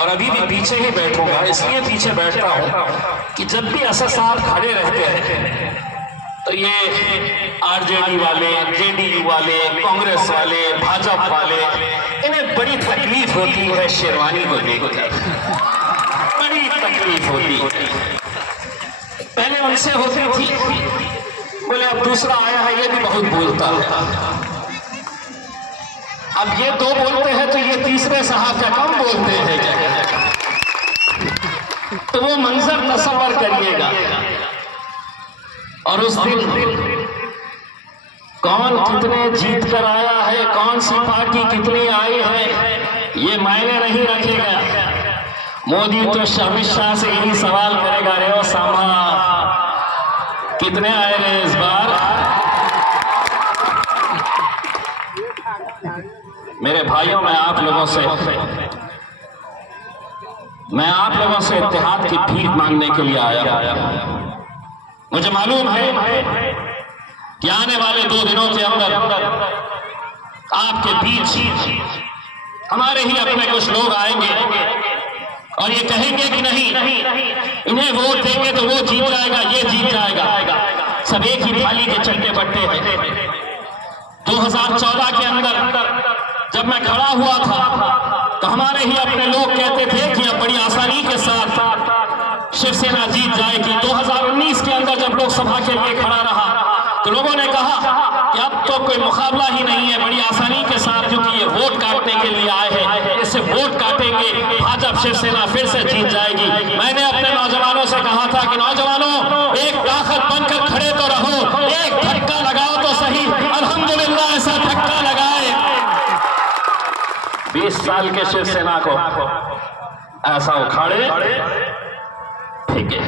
और अभी भी पीछे ही बैठूंगा। इसलिए पीछे बैठता हूं कि जब भी असद साहब खड़े रहते हैं तो ये आरजेडी वाले, जेडीयू वाले, कांग्रेस वाले, भाजपा वाले, इन्हें बड़ी तकलीफ होती है शेरवानी को देखकर, बड़ी तकलीफ होती। पहले उनसे होती थी, बोले अब दूसरा आया है ये भी बहुत बोलता है। अब ये दो बोलते हैं तो ये तीसरे साहब क्या कम बोलते हैं क्या? तो वो मंजर तसव्वुर करिएगा। और उस दिन कौन कितने जीत कर आया है, कौन सी पार्टी कितनी आई है, ये मायने नहीं रखेगा। मोदी तो अमित शाह से यही सवाल करेगा, रे ओ सामा कितने आए रहे इस बार? मेरे भाइयों, मैं आप लोगों से इत्तेहाद की भीख मांगने के लिए आया। मुझे मालूम है कि आने वाले 2 दिनों के अंदर आपके बीच हमारे ही अपने कुछ लोग आएंगे और ये कहेंगे कि नहीं, इन्हें वोट देंगे तो वो जीत जाएगा, ये जीत जाएगा। सब एक ही थाली के चट्टे बट्टे हैं। 2014 के अंदर जब मैं खड़ा हुआ था तो हमारे ही अपने लोग कहते थे कि अब बड़ी आसानी के साथ शिवसेना जीत जाएगी। 2019 के अंदर जब लोकसभा के लिए खड़ा रहा तो लोगों ने कहा कि अब तो कोई मुकाबला ही नहीं है, बड़ी आसानी के साथ, क्योंकि ये वोट काटने के लिए आए हैं, इससे वोट काटेंगे, भाजपा शिवसेना फिर से जीत जाएगी। मैंने अपने नौजवानों से कहा था कि नौजवानों, एक ताकत बनकर खड़े तो रहो, एक धक्का लगाओ तो सही। अल्हम्दुलिल्लाह ऐसा धक्का लगाए 20 साल के शिवसेना को ऐसा उखाड़े फेंके।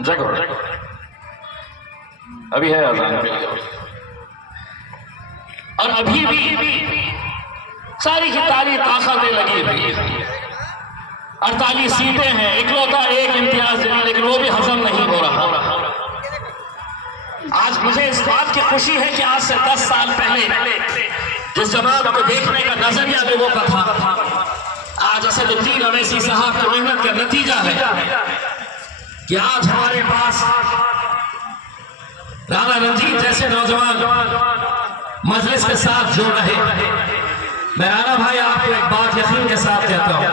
जगो अभी है अजान के लिए, और अभी भी सारी की सारी ताकतें लगी हुई है। 48 सीटें हैं, इकलौता एक इम्तियाज दिला, लेकिन वो भी हजम नहीं हो रहा। आज मुझे इस बात की खुशी है कि आज से 10 साल पहले जिस जमात को देखने का नजरिया लोगों का था, आज असदुद्दीन अवैसी साहब की मेहनत का नतीजा है कि आज हमारे पास राणा रंजीत जैसे नौजवान मजलिस के साथ जुड़ रहे। मैं राणा भाई आपको एक बात यकीन के साथ कहता हूं,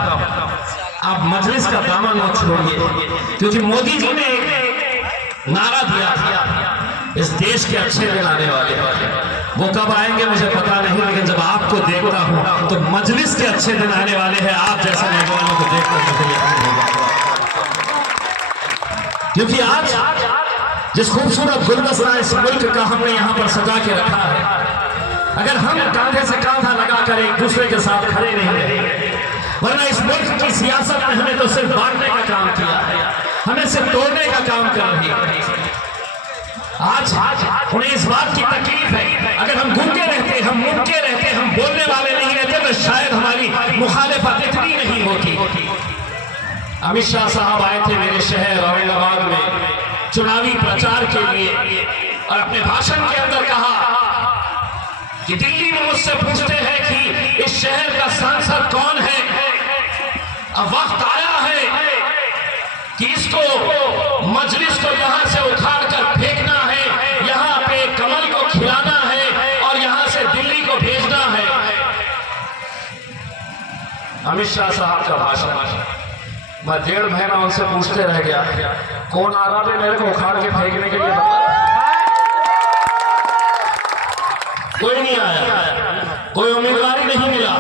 आप मजलिस का दामन मत छोड़िए, क्योंकि मोदी जी ने एक नारा दिया था, इस देश के अच्छे दिन आने वाले हैं। वो कब आएंगे मुझे पता नहीं, लेकिन जब आपको देखता हूं तो मजलिस के अच्छे दिन आने वाले हैं। आप जैसे नौजवानों को देखकर मुझे यकीन हो जाता है, क्योंकि आज जिस खूबसूरत गुलदस्ता इस मुल्क का हमने यहाँ पर सजा के रखा है, अगर हम कांधे से कांधा लगाकर एक दूसरे के साथ खड़े नहीं रहे, वरना इस मुल्क की सियासत में हमें तो सिर्फ बांटने का काम किया है, हमें सिर्फ तोड़ने का काम कर रही है। आज उन्हें इस बात की तकलीफ है, अगर हम घूमते रहते, हम मुमके रहते, हम बोलने वाले नहीं रहते, तो शायद हमारी मुखालिफत इतनी नहीं होती। अमित शाह साहब आए थे मेरे शहर औरंगाबाद में चुनावी प्रचार के लिए, और अपने भाषण के अंदर कहा कि दिल्ली में मुझसे पूछते हैं कि इस शहर का सांसद कौन है, अब वक्त आया है कि इसको मजलिस को यहां से उखाड़ कर फेंकना है, यहां पे कमल को खिलाना है और यहां से दिल्ली को भेजना है। अमित शाह साहब का भाषण मैं 1.5 महीना उनसे पूछते रह गया, कौन आ रहा है मेरे को उखाड़ के फेंकने के लिए? कोई नहीं आया, कोई उम्मीदवार ही नहीं मिला।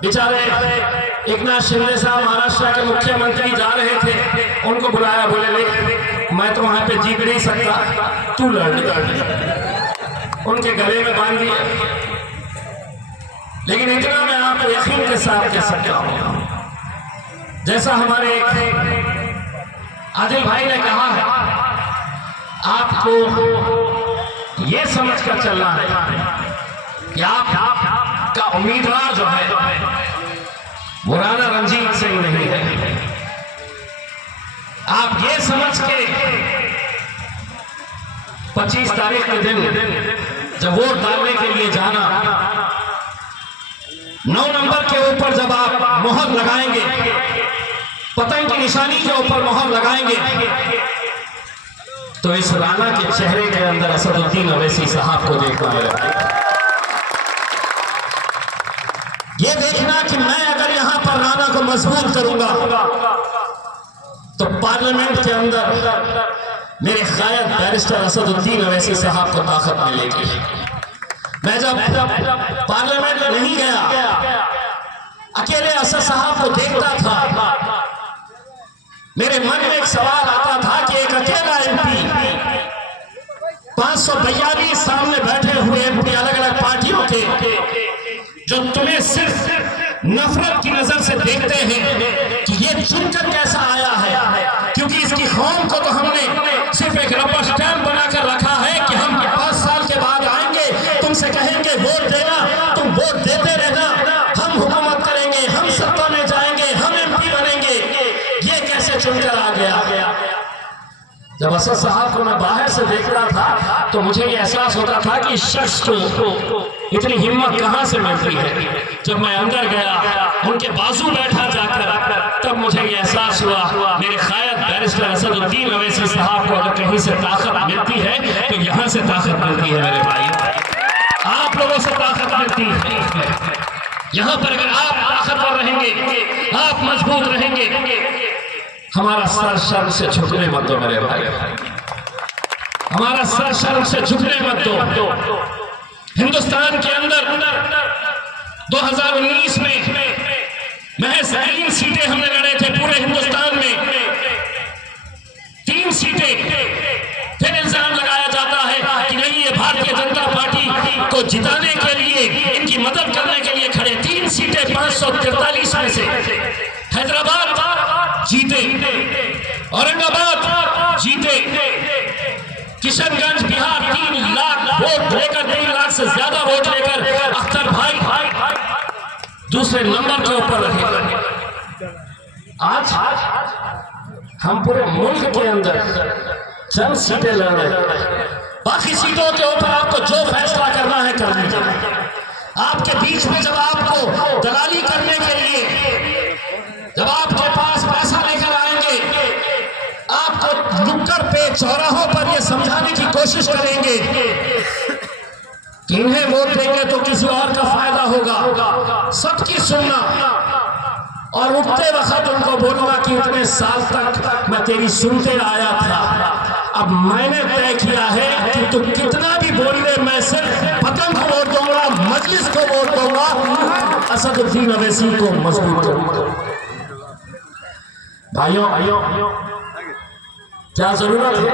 बेचारे एकनाथ शिंदे साहब महाराष्ट्र के मुख्यमंत्री जा रहे थे, उनको बुलाया, बोले ले मैं तो वहां पे जीत नहीं सकता, तू लड़। उनके गले में बांध दिया। लेकिन इतना मैं आपको यकीन के साथ कह सकता हूं, जैसा हमारे आदिल भाई ने कहा है, आपको ये समझ कर चलना है कि आपका उम्मीदवार जो है वो राणा रंजीत सिंह नहीं है। आप ये समझ के 25 तारीख के दिन जब वोट डालने के लिए जाना, 9 नंबर के ऊपर जब आप मोहर लगाएंगे, पतंग की निशानी के ऊपर मोहर लगाएंगे, तो इस राणा के चेहरे के अंदर असदुद्दीन अवैसी साहब को देखना है। ये देखना कि मैं अगर यहां पर राणा को मजबूत करूंगा तो पार्लियामेंट के अंदर मेरे कायद बैरिस्टर असदुद्दीन अवैसी साहब को ताकत मिलेगी। मैं जब पार्लियामेंट में नहीं गया, अकेले असद साहब को देखता था, मेरे मन में एक सवाल आता था कि एक अकेला एमपी 542 सामने बैठे हुए एमपी अलग अलग पार्टियों के, जो तुम्हें सिर्फ नफरत की नजर से देखते हैं कि ये चुनकर कैसा आया है, क्योंकि इसकी कौम को तो हमने सिर्फ एक रबर स्टैंप बनाकर रखा है कि हम 5 साल के बाद आएंगे, तुमसे कहेंगे वोट देना, तुम वोट देते रहना, हम हुकूमत करेंगे, हम सत्ता में जाएंगे, हम एमपी बनेंगे। ये कैसे चुनकर आ गया? जब असद साहब को मैं बाहर से देख रहा था तो मुझे ये एहसास होता था कि इस शख्स को इतनी हिम्मत कहां से मिलती है। जब मैं अंदर गया, उनके बाजू बैठा जाकर, तब मुझे ये एहसास हुआ मेरे कायद बैरिस्टर असदुद्दीन अवैसी साहब को अगर कहीं से ताकत मिलती है तो यहां से ताकत मिलती है। मेरे भाई, आप लोगों से ताकत मिलती है। यहां पर अगर आप ताकतवर रहेंगे, आप मजबूत रहेंगे, हमारा सर शर्म से झुकने मत दो मेरे भाई, हमारा सर शर्म से झुकने मत दो। हिंदुस्तान के अंदर 2019 में महज 3 सीटें हमने लड़े थे पूरे हिंदुस्तान में, 3 सीटें। फिर इल्जाम लगाया जाता है कि नहीं, ये भारतीय जनता पार्टी को जिताने के लिए, इनकी मदद करने के लिए खड़े। 3 सीटें 543 में से। हैदराबाद जीते, औरंगाबाद जीते, किशनगंज बिहार 3 लाख वोट लेकर, 3 लाख से ज्यादा वोट लेकर अख्तर भाई दूसरे नंबर के ऊपर रहे। आज हम पूरे मुल्क के अंदर चंद सीटें लड़ रहे हैं, बाकी सीटों के ऊपर आपको जो फैसला करना है कर लीजिए। आपके बीच में जब आपको दलाली करने के लिए, जब आपके पास पैसा लेकर आएंगे, आपको नुक्कड़ पे चौराहों पर ये समझाने की कोशिश करेंगे कि इन्हें वोट देंगे तो किसी और का फायदा होगा, सबकी सुनना, और उठते वक्त उनको बोलूंगा कि इतने साल तक मैं तेरी सुनते आया था, अब मैंने तय किया है कि तू कितना भी बोल ले, मैं सिर्फ पतंग को वोट दूंगा, मजलिस को वोट दूंगा, असदुद्दीन अवैसी को मजबूत करूंगा। भाइयों, क्या जरूरत है?